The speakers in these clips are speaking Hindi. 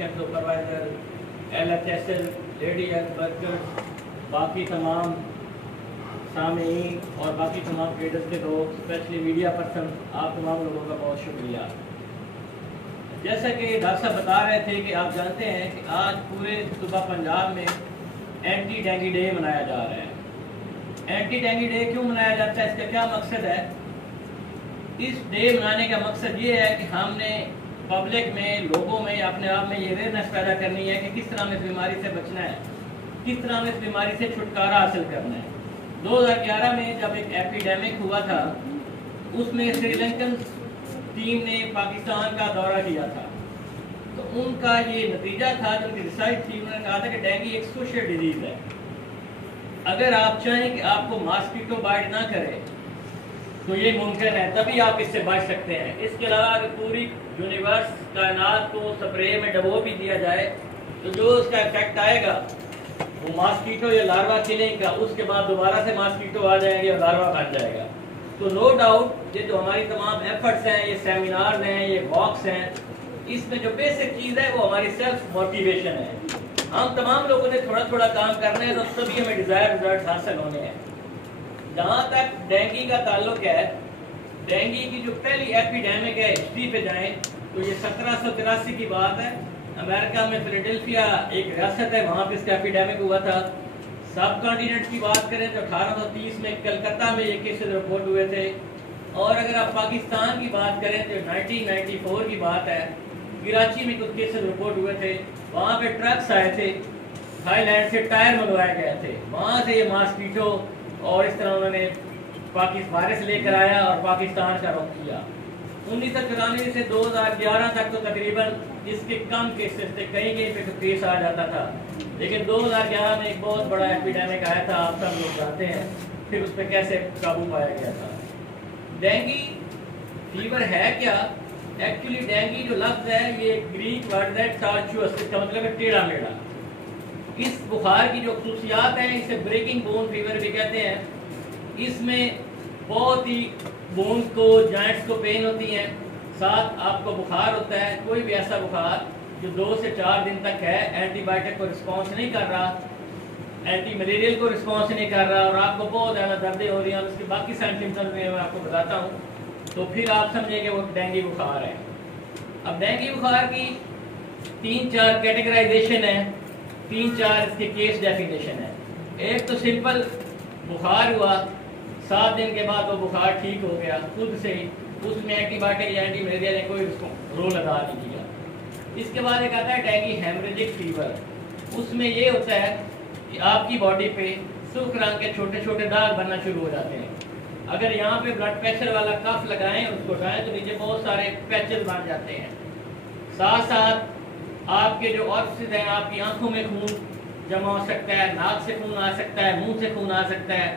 Nutrition supervisor, LHSL, lady health workers, बाकी तमाम सामीन और बाकी तमाम ट्रेडर्स के लोग, स्पेशली मीडिया पर्सन, आप तमाम लोगों का बहुत शुक्रिया। जैसा कि डॉक्टर साहब बता रहे थे कि आप जानते हैं कि आज पूरे सूबा पंजाब में एंटी डेंगू डे मनाया जा रहा है। एंटी डेंगू डे क्यों मनाया जाता है, इसका क्या मकसद है? इस डे मनाने का मकसद ये है कि हमने पब्लिक में, लोगों में, अपने आप में ये अवेयरनेस पैदा करनी है कि किस तरह हमें इस बीमारी से बचना है, किस तरह हमें इस बीमारी से छुटकारा हासिल करना है। 2011 में जब एक एपिडेमिक हुआ था, उसमें श्रीलंकन टीम ने पाकिस्तान का दौरा किया था, तो उनका ये नतीजा था, जो उनकी रिसर्च थी, उन्होंने कहा था कि डेंगू एक सोशल डिजीज है। अगर आप चाहें कि आपको मॉस्किटो बाइट ना करे तो ये मुमकिन है, तभी आप इससे बच सकते हैं। इसके अलावा अगर पूरी यूनिवर्स कायनात को स्प्रे में डबो भी दिया जाए तो जो उसका इफेक्ट आएगा वो मॉस्किटो या लार्वा किलिंग का, उसके बाद दोबारा से मॉस्किटो आ जाएंगे और लार्वा बन जाएगा। तो नो डाउट ये जो हमारी तमाम एफर्ट्स हैं, ये सेमिनार्स हैं, ये वॉक्स हैं, इसमें जो बेसिक चीज़ है वो हमारी सेल्फ मोटिवेशन है। हम तमाम लोगों ने थोड़ा थोड़ा काम करना है, तो तभी हमें डिजायर रिजल्ट हासिल होने हैं। जहाँ तक डेंगू का ताल्लुक है, डेंगू की जो पहली एपिडेमिक है हिस्ट्री पे जाएं तो ये 1783 की बात है। अमेरिका में फिलाडेल्फिया एक रियासत है, वहाँ पे इसका एपिडेमिक हुआ था। सब कॉन्टिनेंट की बात करें तो 1830 में कलकत्ता में ये केसेस रिपोर्ट हुए थे, और अगर आप पाकिस्तान की बात करें तो 1994 की बात है, कराची में कुछ केसेस रिपोर्ट हुए थे। वहाँ पे ट्रक्स आए थे, थाईलैंड से टायर मंगवाए गए थे, वहाँ से ये मॉस्किटो और इस तरह उन्होंने पाकिस्तान वायरस लेकर आया और पाकिस्तान का रुख किया। 1994 से 2011 तक तो तकरीबन इसके कम केसेस थे, कहीं कहीं पे तो केस आ जाता था, लेकिन 2011 में एक बहुत बड़ा एपिडेमिक आया था, आप सब लोग जानते हैं, फिर उस पर कैसे काबू पाया गया था। डेंगू फीवर है क्या? एक्चुअली डेंगू जो लफ्ज है ये ग्रीक वर्ड है टार्चुअस, इसका मतलब है टेढ़ा मेढ़ा। इस बुखार की जो खुसूसियात हैं, इसे ब्रेकिंग बोन फीवर भी कहते हैं। इसमें बहुत ही बोन्स को, जॉइंट्स को पेन होती हैं, साथ आपको बुखार होता है। कोई भी ऐसा बुखार जो 2 से 4 दिन तक है, एंटीबायोटिक को रिस्पॉन्स नहीं कर रहा, एंटी मलेरियल को रिस्पॉन्स नहीं कर रहा, और आपको बहुत ज़्यादा दर्दें हो रही हैं, उसके बाकी साइन सिम्टम्स में मैं आपको बताता हूँ, तो फिर आप समझेंगे वो डेंगू बुखार है। अब डेंगू बुखार की 3-4 कैटेगराइजेशन है, 3-4 इसके केस डेफिनेशन है। एक तो सिंपल बुखार हुआ, 7 दिन के बाद वो बुखार ठीक हो गया खुद से ही, उसमें एंटीबायोटिक या एंटी मलेरिया ने कोई रोल अदा नहीं किया। इसके बाद एक आता है डेंगू हेमरेजिक फीवर। उसमें ये होता है कि आपकी बॉडी पे सुर्ख रंग के छोटे छोटे दाग बनना शुरू हो जाते हैं। अगर यहाँ पे ब्लड प्रेशर वाला कफ लगाएं और उसको उठाएं तो नीचे बहुत सारे पैचेस बन जाते हैं। साथ साथ आपके जो ऑर्गन्स हैं, आपकी आंखों में खून जमा हो सकता है, नाक से खून आ सकता है, मुंह से खून आ सकता है,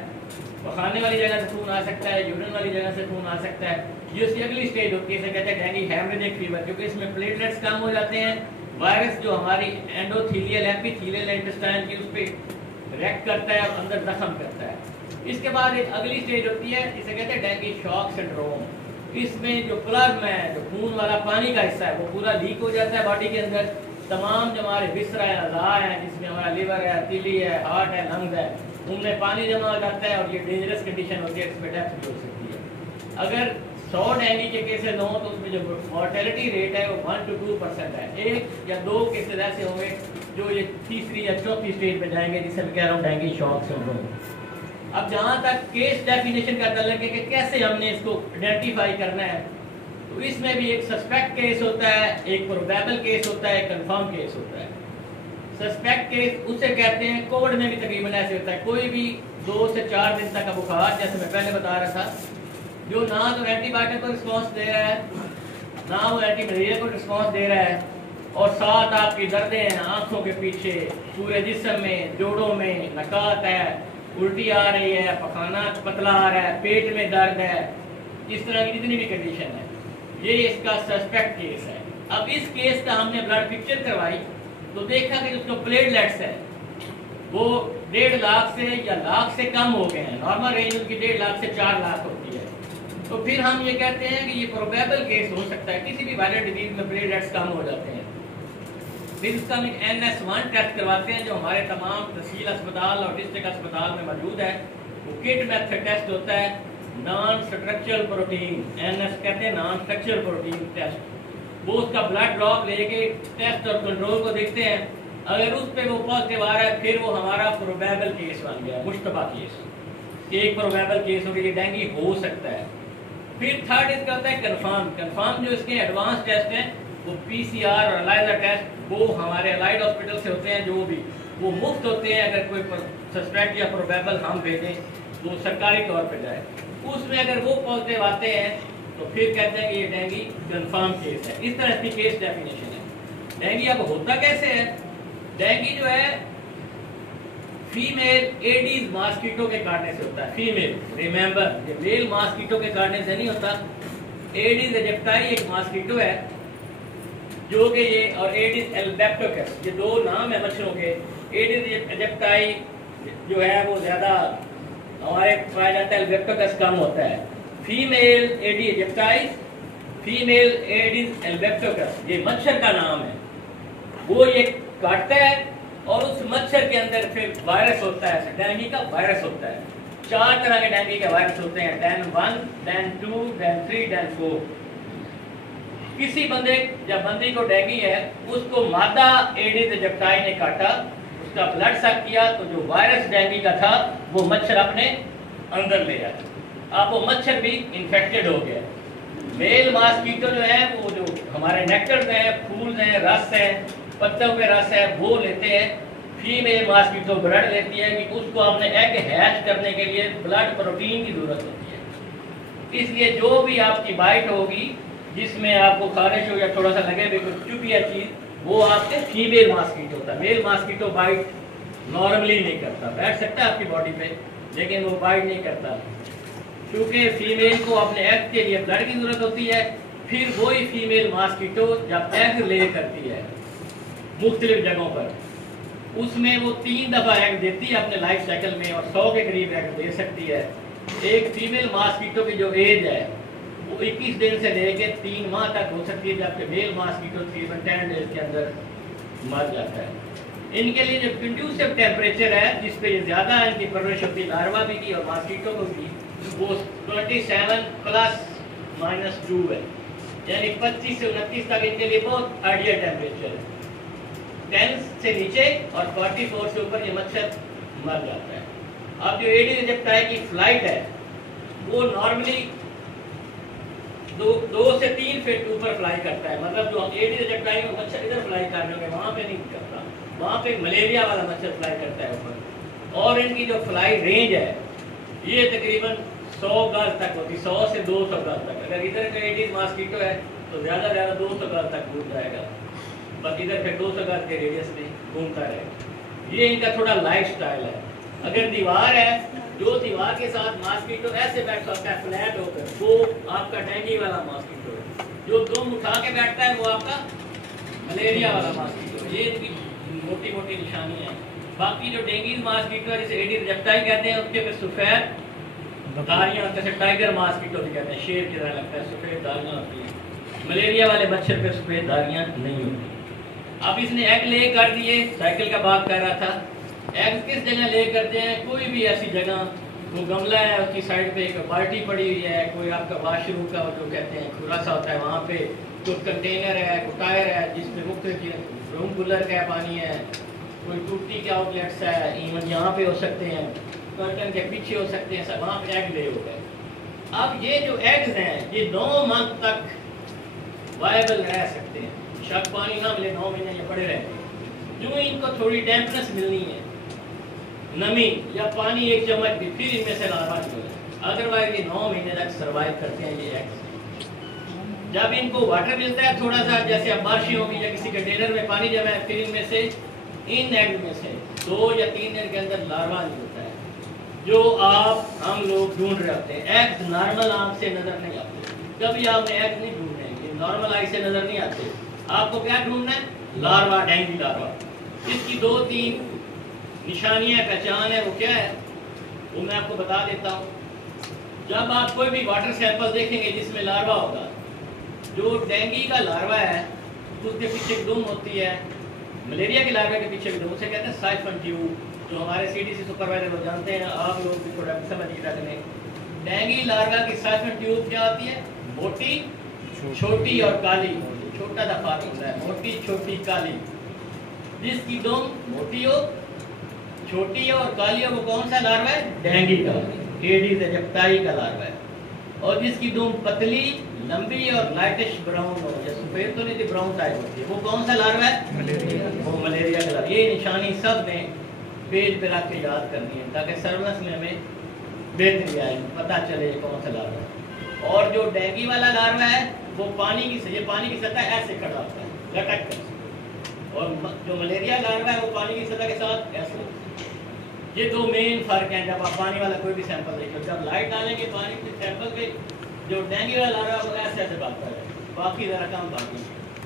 खाने वाली जगह से खून आ सकता है, यूरिन वाली जगह से खून आ सकता है। ये उसकी अगली स्टेज होती है, इसे कहते हैं डेंगू हेमरेजिक फीवर, क्योंकि इसमें प्लेटलेट्स कम हो जाते हैं, वायरस जो हमारी एंडोथीलियल एपिथीलियल इंटेस्टाइन की उस पर रिएक्ट करता है और अंदर जख्म करता है। इसके बाद एक अगली स्टेज होती है, इसे कहते हैं डेंगू शॉक सिंड्रोम। इसमें जो प्लाज्मा है, जो खून वाला पानी का हिस्सा है, वो पूरा लीक हो जाता है बॉडी के अंदर। तमाम जो हमारे विसरा है, अज़ा है, जिसमें हमारा लिवर है, तिली है, हार्ट है, लंग्स है, उनमें पानी जमा हो जाता है और ये डेंजरस कंडीशन होती है, इसमें डेथ भी हो सकती है। अगर 100 डेंगू के केसेस हों तो उसमें जो मॉर्टेलिटी रेट है वो 1 to 2% है। 1 या 2 केसेस ऐसे होंगे जो ये तीसरी या चौथी स्टेज पे जाएंगे, जिसे मैं कह रहा हूँ डेंगू शॉक सिंड्रोम। अब जहाँ तक केस डेफिनेशन का तल्लुक है कि कैसे हमने इसको आइडेंटिफाई करना है, तो इसमें भी एक सस्पेक्ट केस होता है, एक प्रोबेबल केस होता है, एक कंफर्म केस होता है। सस्पेक्ट केस उसे कहते हैं, कोविड में भी तकरीबन ऐसे होता है, कोई भी 2 से 4 दिन तक का बुखार, जैसे मैं पहले बता रहा था, जो ना तो एंटीबायोटिक को रिस्पॉन्स दे रहा है, ना वो एंटी मलेरिया को रिस्पॉन्स दे रहा है, और साथ आपकी दर्दें हैं आँखों के पीछे, पूरे जिस्म में, जोड़ों में, नकात है, उल्टी आ रही है, पखाना पतला आ रहा है, पेट में दर्द है, इस तरह की जितनी भी कंडीशन है, ये इसका सस्पेक्ट केस है। अब इस केस का हमने ब्लड पिक्चर करवाई तो देखा कि उसको प्लेटलेट्स है वो 1.5 लाख से या लाख से कम हो गए हैं। नॉर्मल रेंज उनकी 1.5 लाख से 4 लाख होती है। तो फिर हम ये कहते हैं कि ये प्रोबेबल केस हो सकता है, किसी भी वायरल डिजीज में प्लेटलेट्स कम हो जाते हैं। फिर उसका हम NS1 टेस्ट करवाते हैं जो हमारे तमाम तहसील अस्पताल और डिस्ट्रिक्ट अस्पताल में मौजूद है। वो किट मेथड टेस्ट होता है, नॉन स्ट्रक्चरल प्रोटीन, NS कहते हैं नॉन स्ट्रक्चरल प्रोटीन टेस्ट। वो उसका ब्लड ड्रॉप लेके टेस्ट और कंट्रोल को देखते हैं, अगर उस पर वो पॉजिटिव आ रहा है फिर वो हमारा प्रोबेबल केस बन गया, मुश्तबा केस, एक प्रोबेबल केस हो गया, ये डेंगू हो सकता है। फिर थर्ड इसका होता है कंफर्म जो इसके एडवांस टेस्ट हैं वो PCR और एलाइजा टेस्ट, वो हमारे अलाइड हॉस्पिटल से होते हैं, जो भी वो मुफ्त होते हैं। अगर कोई सस्पेक्ट या प्रोबेबल हम भेजें वो सरकारी तौर पर जाए, उसमें अगर वो पॉजिटिव आते हैं तो फिर कहते हैं कि ये डेंगू कंफर्म केस है। इस तरह की केस डेफिनेशन है। डेंगू अब होता कैसे है? डेंगू जो है फीमेल एडीज मॉस्किटो के काटने से होता है। फीमेल, रिमेंबर, ये मेल मॉस्किटो के काटने से नहीं होता। एडीज एजिप्टाई एक मॉस्किटो है जो कि ये, और एडीज एल्बेप्टोकस, ये दो नाम है मच्छरों के। एडीज एजिप्टाई जो है वो ज्यादा हमारे पाया जाता है, एल्बेप्टोकस कम होता है। Female Aedes aegypti, female Aedes albopictus, ये मच्छर का नाम है। वो ये काटता है और उस मच्छर के अंदर फिर वायरस होता है, डेंगू का वायरस होता है। 4 तरह के डेंगू के वायरस होते हैं, डेन 1, डेन 2, डेन 3, डेन 4। किसी बंदे, जब बंदी को डेंगू है, उसको मादा एडीज एजिप्टाई ने काटा, उसका ब्लड सक किया, तो जो वायरस डेंगू का था वो मच्छर अपने अंदर ले आया। अब वो मच्छर भी इन्फेक्टेड हो गया। मेल मॉस्किटो जो है वो जो हमारे नेक्टर्स हैं, फूल हैं, रस है, पत्तों के रस है, वो लेते हैं। फीमेल मॉस्किटो ब्लड लेती है कि उसको हमने एग हैच करने के लिए ब्लड प्रोटीन की जरूरत होती है। इसलिए जो भी आपकी बाइट होगी जिसमें आपको खारिश हो या थोड़ा सा लगे भी कुछ चुभिया चीज, वो आपके फीमेल मॉस्किटो होता है। मेल मॉस्किटो बाइट नॉर्मली नहीं करता, बैठ सकता है आपकी बॉडी पे लेकिन वो बाइट नहीं करता, क्योंकि फीमेल को अपने एग के लिए ब्लड की जरूरत होती है। फिर वही फीमेल मॉस्किटो जब एग ले करती है मुख्तलिफ जगहों पर, उसमें वो 3 दफा एग देती है अपने लाइफ साइकिल में और 100 के करीब एग दे सकती है। एक फीमेल मॉस्किटो की जो एज है वो 21 दिन से लेके 3 माह तक हो सकती है, जबकि मेल मॉस्किटो तकरीबन 10 डेज के अंदर मर जाता है। इनके लिए जो कंड्यूसिव टेम्परेचर है जिस पे ये ज्यादा इनकी परवरिश होती है, लार्वा भी की और मॉस्किटो को भी, वो 27 ± 2 है, यानी 25 से 29 तक इनके लिए बहुत आइडियल टेम्परेचर है। 10 से नीचे और 44 से ऊपर ये मच्छर मर जाता है। अब जो एडीज एजिप्टाई की फ्लाइट है वो नॉर्मली 2 से 3 फीट ऊपर फ्लाई करता है। मतलब जो एडीज एजिप्टाई में मच्छर इधर फ्लाई कर रहे होंगे वहां पे नहीं करता, वहां पे मलेरिया वाला मच्छर फ्लाई करता है ऊपर। और इनकी जो फ्लाई रेंज है ये तकरीबन 100 गज तक होती है, 100 से 200 गज तक। अगर इधर का एडीज मॉस्किटो है तो ज्यादा 200 गज तक घूम जाएगा, बस इधर फिर 200 गज के रेडियस में घूमता रहेगा। ये इनका थोड़ा लाइफ स्टाइल है। अगर दीवार है, जो दीवार के साथ मॉस्किटो ऐसे बैठ सकता है फ्लैट होकर, वो आपका डेंगू वाला मॉस्किटो है। जो दुम उठा के बैठता है वो आपका मलेरिया वाला मॉस्किटो है। ये इनकी मोटी मोटी निशानी है। बाकी जो डेंगू मॉस्किटो है जिसे एडीज एजिप्टाई कहते हैं, उसके फिर सफेद धारियां, जैसे टाइगर मॉस्किटो भी कहते हैं, शेर की तरह लगता है, सफेद धारियां होती हैं। मलेरिया वाले मच्छर पे सफेद धारियां नहीं होती। अब इसने एग ले कर दिए, साइकिल का बात कर रहा था। एग किस जगह ले करते हैं? कोई भी ऐसी जगह, वो गमला है उसकी साइड पे एक बाल्टी पड़ी हुई है, कोई आपका वाशरूम का जो कहते हैं खुला सा होता है, वहाँ पे कोई कंटेनर है, कोई टायर है जिसमें मुख्तलिफ रूम कूलर का पानी है, कोई टूटी के आउटलेट्स है, इवन यहाँ पे हो सकते हैं, कर्टन के पीछे हो सकते हैं, सब वहाँ पे एग ले हो गए। अब ये जो एग्स हैं ये 9 मंथ तक वायबल रह सकते हैं, शक पानी ना मिले 9 महीने ये पड़े रहते हैं। जो इनको थोड़ी डैम्पनेस मिलनी है, नमी या पानी 1 चम्मच भी, फिर इनमें से लार्वा निकले, अदरवाइज ये 9 महीने तक सर्वाइव करते हैं ये एग्स। जब इनको वाटर मिलता है थोड़ा सा, जैसे अब बारिश होगी या किसी कंटेनर में पानी जमा है, फिर इनमें से इन एग में से 2 या 3 दिन के अंदर लार्वा निकलता है, जो हम लोग ढूंढ रहे होते हैं। एग्स नॉर्मल आंख से नजर नहीं आते, कभी आपने एग्स नहीं ढूंढने, ये नॉर्मल आई से नजर नहीं आते। आपको क्या ढूंढना है? Larva, dengue larva. इसकी 2-3 निशानियां पहचान है, वो क्या है वो मैं आपको बता देता हूँ। जब आप कोई भी वाटर सैंपल देखेंगे जिसमें लार्वा होगा, जो डेंगू का लार्वा है उसके पीछे एक दुम होती है, मलेरिया के लार्वे के पीछे भी दो, उसे कहते हैं साइफन ट्यूब, जो हमारे CDC सुपरवाइजर लोग जानते हैं, आप लोग भी थोड़ा समझ के रखने। डेंगू लार्वा की साइफन ट्यूब क्या होती है? मोटी, छोटी और काली, छोटा सा फार्क होता है, मोटी छोटी काली। जिसकी दुम मोटी हो, छोटी हो और काली हो, वो कौन सा लार्वा है? डेंगू का, एडीज एजिप्टाई का लार्वा है। और जिसकी दुम पतली, लंबी और लाइटिश ब्राउन हो, या सफेद तो नहीं थी, ब्राउन टाइप होती है, वो कौन सा लार्वा है? मलेरिया। वो मलेरिया का लार्वा। ये निशानी सब ने पेज पे रख के याद करनी है, ताकि सर्विस में हमें बेहतरी आए, पता चले कौन सा लार्वा है। और जो डेंगू वाला लार्वा है वो पानी की सतह ऐसे खड़ा होता है, लटक कर। और जो मलेरिया लार्वा है वो पानी की सतह के साथ ऐसे होता है। ये दो मेन फर्क हैं। जब आप पानी वाला कोई भी सैंपल देखो, जब लाइट डालेंगे पानी के सैंपल पे, जो डेंगू वाला लार्वा वो ऐसे भागता है, बाकी ज़रा कम भागी,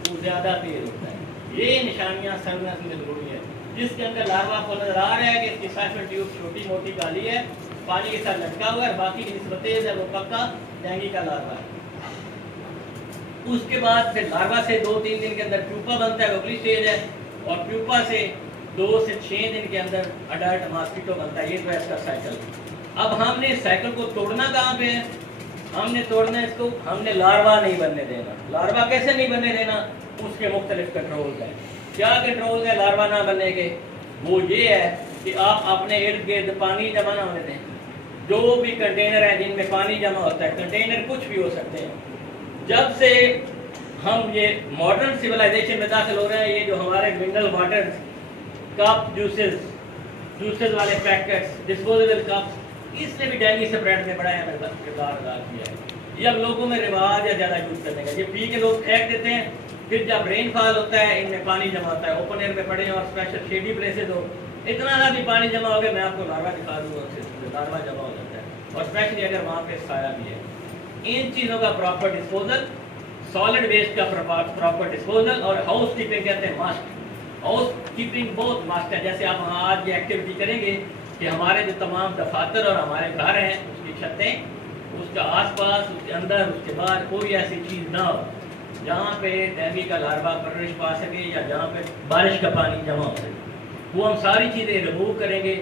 वो ज़्यादा तेज होता है। ये निशानियाँ सर्विस में जरूरी है। जिसके अंदर लार्वा को नजर आ रहा है कि इसकी साइफन ट्यूब छोटी मोटी काली है, पानी के साथ लटका हुआ है, बाकी की निस्बत तेज है, वो पक्का डेंगू का लार्वा है। उसके बाद फिर लार्वा से 2-3 दिन के अंदर प्यूपा बनता है, वो अगली स्टेज है। और प्यूपा से 2 से 6 दिन के अंदर अडल्ट मॉस्किटो बनता है। ये तो है इसका साइकिल। अब हमने इस साइकिल को तोड़ना कहाँ पे है? हमने तोड़ना है इसको, हमने लार्वा नहीं बनने देना। लार्वा कैसे नहीं बनने देना? उसके मुख्तलिफ कंट्रोल हैं। क्या कंट्रोल है लार्वा ना बनने के? वो ये है कि आप अपने इर्द गिर्द पानी जमा ना होने दें। जो भी कंटेनर है जिनमें पानी जमा होता है, कंटेनर कुछ भी हो सकते हैं। जब से हम ये मॉडर्न सिविलाइजेशन में दाखिल हो रहे हैं, ये जो हमारे मिनरल वाटर कप, जूसेस वाले पैकेट्स, डिस्पोजेबल कप्स, इसने भी डेंगू स्प्रेड में बड़ा किरदार अदा किया है। ये अब लोगों में रिवाज है ज़्यादा यूज करने का। ये पी के लोग फेंक देते हैं, फिर जब रेनफॉल होता है इनमें पानी जमा होता है, ओपन एयर में पड़े और स्पेशल शेडी प्लेसेस हो, इतना ज़्यादा भी पानी जमा हो गया, मैं आपको लार्वा दिखा दूँगा, लार्वा जमा हो जाता है। और स्पेशली अगर वहाँ पे साया भी है। इन चीज़ों का प्रॉपर डिस्पोजल, सॉलिड वेस्ट का प्रॉपर डिस्पोजल, और हाउस कीपिंग कहते हैं मस्ट। हाउस कीपिंग बहुत मस्ट है। जैसे आप आज ये एक्टिविटी करेंगे कि हमारे जो तमाम दफातर और हमारे घर हैं, उसकी छतें, उसका आसपास, उसके अंदर, उसके बाद कोई ऐसी चीज़ ना हो जहाँ पे डेंगू का लार्वा परवरिश पा सके, या जहाँ पे बारिश का पानी जमा हो सके। वो हम सारी चीज़ें रिमूव करेंगे।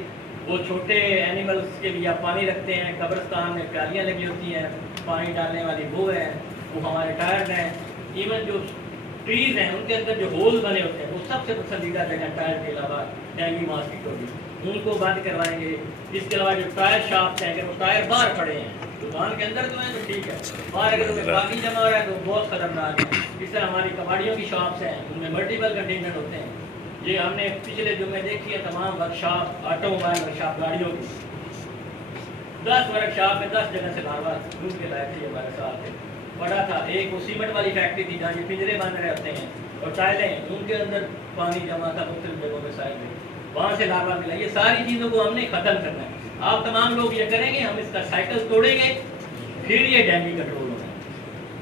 वो छोटे एनिमल्स के लिए आप पानी रखते हैं, कब्रिस्तान में प्यालियाँ लगी होती हैं, पानी डालने वाली वो है, वो हमारे टायर्स हैं। इवन जो ट्रीज़ हैं उनके अंदर जो होल बने होते हैं, वो सबसे पसंदीदा जगह टायर के अलावा डेंगू मॉस्किटो की, उनको बंद करवाएंगे। इसके अलावा जो टायर शॉप्स हैं, अगर वो टायर बाहर पड़े हैं, दुकान के अंदर तो है तो ठीक है, बाहर अगर उसमें पानी जमा हो रहा है तो बहुत खतरनाक है। इस तरह हमारी कबाड़ियों की शॉप्स हैं, उनमें मल्टीपल कंटेनर होते हैं। ये हमने पिछले जुम्मे देखी है, तमाम वर्कशॉप, ऑटोमोबाइल वर्कशॉप गाड़ियों की 10 वर्कशॉप में 10 जगह से लार्वा ढूंढ के लाए थे। ये हमारे साथ पड़ा था। एक वो सीमेंट वाली फैक्ट्री थी जहाँ ये पिंजरे बन रहे होते हैं और टाइलें, उनके अंदर पानी जमा था मुख्तलिफ जगहों पर साइड में, वहाँ से लार्वा मिला। ये सारी चीज़ों को हमने ख़त्म करना है। आप तमाम लोग ये करेंगे, हम इसका साइकिल तोड़ेंगे, फिर ये डेंगू कंट्रोल होगा।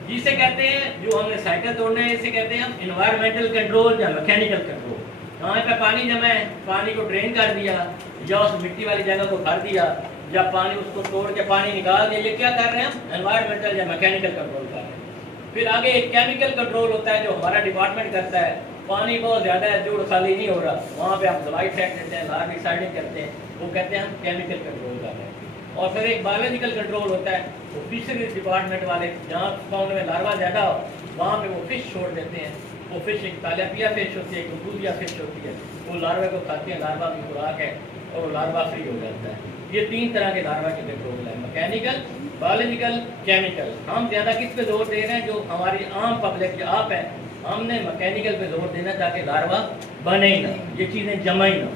जिसे कहते हैं, जो हमने साइकिल तोड़ना है, इसे कहते हैं हम इन्वायरमेंटल कंट्रोल या मैकेनिकल कंट्रोल। कहाँ पे पानी जमा है, पानी को ड्रेन कर दिया, या उस मिट्टी वाली जगह को भर दिया, जब पानी उसको तोड़ के पानी निकाल दिया। ये क्या कर रहे हैं हम? एनवायरमेंटल या मैकेनिकल कंट्रोल कर रहे हैं। फिर आगे एक केमिकल कंट्रोल होता है जो हमारा डिपार्टमेंट करता है। पानी बहुत ज़्यादा है, जोड़ खाली नहीं हो रहा, वहाँ पे हम दवाई फेंक देते हैं, लार्वा साइडिंग करते हैं, वो कहते हैं हम केमिकल कंट्रोल कर रहे हैं। और फिर एक बायोलॉजिकल कंट्रोल होता है, वो फिशरीज डिपार्टमेंट वाले जहाँ पाउंड में लार्वा ज़्यादा हो, वहाँ पे वो फिश छोड़ देते हैं। वो फिश एक तालिया फिश होती है, एक दूधिया फिश होती है, वो लार्वा को खाते हैं, लार्वा की खुराक है और लार्वा फ्री हो जाता है। ये 3 तरह के लार्वा के कंट्रोल है, मैकेनिकल, बायोलॉजिकल, केमिकल। हम ज़्यादा किस पे जोर दे रहे हैं? जो हमारी आम पब्लिक जो आप हैं, हमने मैकेनिकल पे जोर देना ताकि लार्वा बने ही ना, ये चीज़ें जमा ही ना,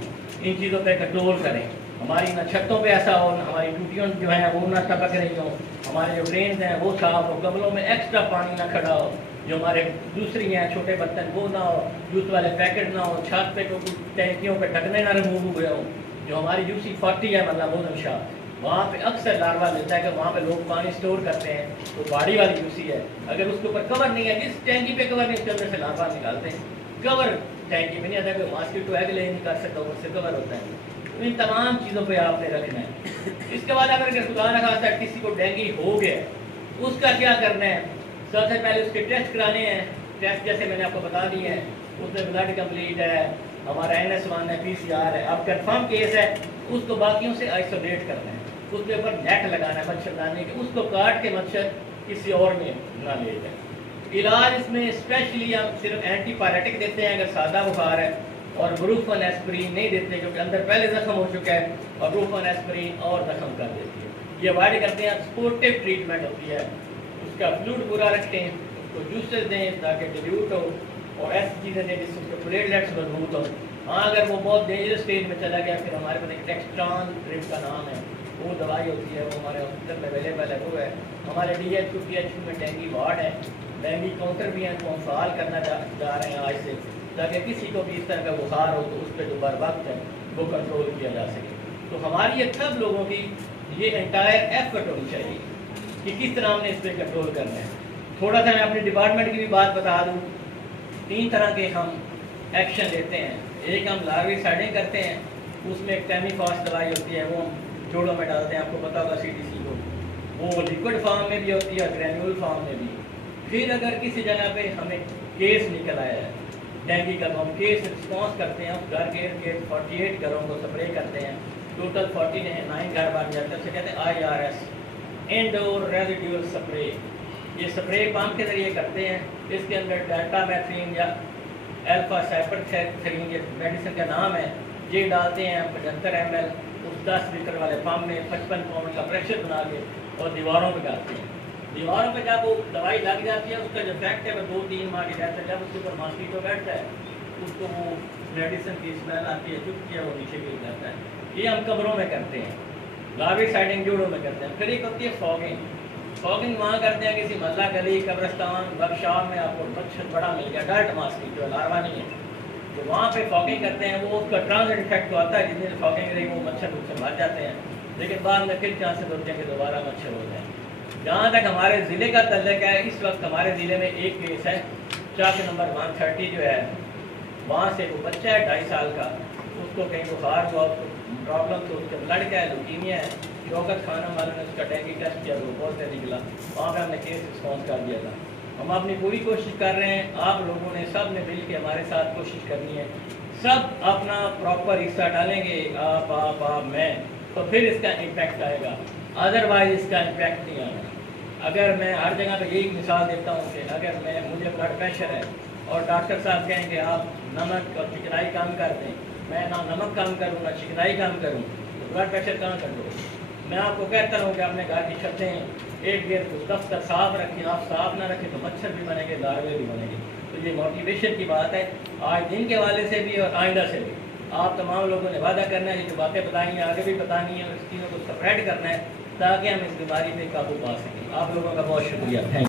इन चीज़ों पे कंट्रोल करें। हमारी ना छतों पे ऐसा हो, हमारी टूटियों जो है वो ना टपक रही हो, हमारे जो ड्रेन्स हैं वो साफ हो, गमलों में एक्स्ट्रा पानी ना खड़ा हो, जो हमारे दूसरी हैं छोटे बर्तन वो ना हो, जूस वाले पैकेट ना हो, छत पे तो टैंकियों पे ढकने ना रिमूव हुए हो। जो हमारी UC40 है, मतलब मोहन शाह, वहाँ पे अक्सर लार्वा मिलता है कि वहाँ पे लोग पानी स्टोर करते हैं, तो बाड़ी वाली UC है, अगर उसके ऊपर कवर नहीं है, जिस टैंकी पे कवर नहीं उसके अंदर से लार्वा निकालते हैं। कवर टैंकी में नहीं आता, कोई मॉस्किटो एग ले नहीं कर सकता, उससे कवर होता है। तो इन तमाम चीज़ों पे आपने रखना है। इसके बाद अगर खुदा न खास्ता किसी को डेंगू हो गया, उसका क्या करना है? सबसे पहले उसके टेस्ट कराने हैं। टेस्ट जैसे मैंने आपको बता दिए हैं, उसमें ब्लड कंप्लीट है, हमारा NS1 है, PCR है। अब कंफर्म केस है, उसको बाकियों से आइसोलेट करना है, उसके ऊपर नेट लगाना है मच्छरदानी के, उसको काट के मच्छर किसी और में ना ले जाए। इलाज इसमें स्पेशली हम सिर्फ एंटीपायरेटिक देते हैं अगर सादा बुखार है, और ब्रूफन एस्प्रीन नहीं देते क्योंकि अंदर पहले जख्म हो चुका है, और ब्रूफन एस्प्रीन और जख्म कर देती है। ये अवॉइड करते हैं। सपोर्टिव ट्रीटमेंट होती है, उसका फ्लूइड पूरा रखें, उसको जूसेस दें ताकि डिल्यूट हो, और ऐसी चीज़ें दें जिससे उसके प्लेटलेट्स मजबूत हो। हाँ, अगर वो बहुत डेंजरस स्टेज में चला गया, फिर हमारे पास एक टेक्सट्रॉन ड्रिप का नाम है, वो दवाई होती है, वो हमारे हॉस्पिटल में अवेलेबल है। वो है हमारे DH PH में डेंगी वार्ड है, डेंगी काउंटर भी हैं, तो हम फ़ाल करना जा रहे हैं आज से, ताकि किसी को भी इस तरह का बुखार हो तो उस पर जो बर वक्त है वो कंट्रोल किया जा सके। तो हमारी ये सब लोगों की ये एंटायर एफर्ट होनी चाहिए कि किस तरह हमने इस पर कंट्रोल करना है। थोड़ा सा मैं अपने डिपार्टमेंट की भी बात बता दूँ। 3 तरह के हम एक्शन लेते हैं। एक हम लार्विसाइडिंग करते हैं, उसमें एक टेमीफास दवाई होती है, वो हम जोड़ों में डालते हैं, आपको पता होगा CDC को, वो लिक्विड फॉर्म में भी होती है, ग्रैन्यूल फॉर्म में भी। फिर अगर किसी जगह पे हमें केस निकल आया है डेंगू का, तो हम केस रिस्पॉन्स करते हैं, उस घर के 48 घरों को स्प्रे करते हैं, टोटल 49 घर बन जाते हैं। उसे कहते हैं IRS, इंडोर रेजिडुअल स्प्रे। ये स्प्रे पंप के जरिए करते हैं। इसके अंदर डेल्टामेथ्रिन या अल्फा साइपरथेरिन ये मेडिसिन का नाम है, ये डालते हैं 75 ml उस 10 लीटर वाले पंप में, 55 पाउंड का प्रेशर बना के, और दीवारों पर डालते हैं। दीवारों पे जब वो दवाई लग जाती है, उसका जो इफेक्ट है वो 2-3 माह की रहता है। जब उसके ऊपर मॉस्किटो बैठता है, उसको वो मेडिसिन की स्मेल आती है, चुपकी है, वो नीचे गिर जाता है। ये हम कब्रों में करते हैं, लार्विसाइडिंग जोड़ों में करते हैं। फिर एक होती है फॉगिंग। फॉगिंग वहाँ करते हैं किसी मोहल्ला, गली, कब्रिस्तान, वर्कशॉप में आपको मच्छर बड़ा मिल गया, डर्ट मॉस्किटो, लार्वा नहीं है, तो वहाँ पे फॉगिंग करते हैं। वो उसका ट्रांजिट इफेक्ट तो आता है, जितनी फॉगिंग रही वो मच्छर मर जाते हैं, लेकिन बाद में फिर चांसेस होते हैं कि दोबारा मच्छर हो जाए। जहाँ तक हमारे ज़िले का तल्लक है, इस वक्त हमारे ज़िले में एक केस है, चाक नंबर 130 जो है, वहाँ से वो बच्चा है 2.5 साल का, उसको कहीं बुखार हुआ, उसको प्रॉब्लम तो उसके ब्लड का है, ल्यूकीमिया है। शौकत खाना वालों ने उसका डेंगू टेस्ट किया, वो पॉजिटिव निकला, वहाँ पर हमने केस रिस्पॉन्स कर दिया था। हम अपनी पूरी कोशिश कर रहे हैं, आप लोगों ने सब ने मिल के हमारे साथ कोशिश करनी है, सब अपना प्रॉपर हिस्सा डालेंगे, आप मैं, तो फिर इसका इम्पैक्ट आएगा, अदरवाइज इसका इम्पैक्ट नहीं आएगा। अगर मैं हर जगह पर यही मिसाल देता हूँ कि अगर मुझे ब्लड प्रेशर है और डॉक्टर साहब कहेंगे आप नमक और चिकनाई कम कर दें, मैं ना नमक कम करूँ ना चिकनाई कम करूँ, तो ब्लड प्रेशर कहाँ कंट्रोल। मैं आपको कहता हूँ कि अपने घर की छतें एक गेट को दफ्तर साफ रखें, आप साफ ना रखें तो मच्छर भी बनेंगे, लार्वे भी बनेंगे। तो ये मोटिवेशन की बात है आज दिन के वाले से भी और आइंदा से भी। आप तमाम लोगों ने वादा करना है, ये जो बातें बताई हैं आगे भी बतानी है, और इस चीज़ों को स्प्रेड करना है ताकि हम इस बीमारी पे काबू पा सकें। आप लोगों का बहुत शुक्रिया, थैंक यू।